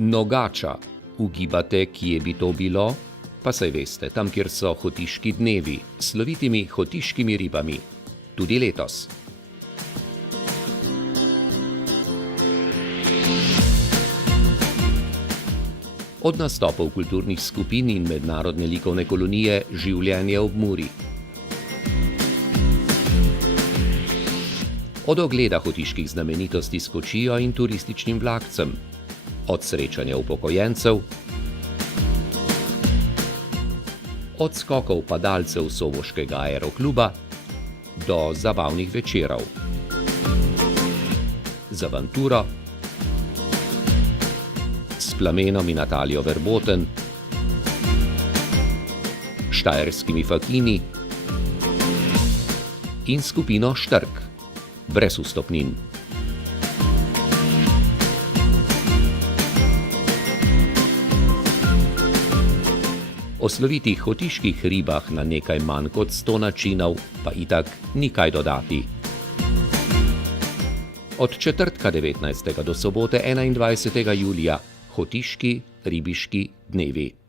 Nogača. Ugibate, kje bi to bilo? Pa saj veste, tam, kjer so Hotiški dnevi, s slovitimi hotiškimi ribami. Tudi letos. Od nastopov kulturnih skupin in mednarodne likovne kolonije Življenje ob Muri. Od ogleda hotiških znamenitosti s kočijo in turističnim vlakcem. Od srečanja upokojencev, od skokov padalcev sovoškega aerokluba do zabavnih večerov. Z avanturo, s Plamenom in Natalijo Verboten, štajerskimi Fakini in skupino Štrk, brez vstopnin. O slovitih hotiških ribah na nekaj manj kot 100 načinov pa itak ni kaj dodati. Od četrtka 19. do sobote 21. julija Hotiški ribiški dnevi.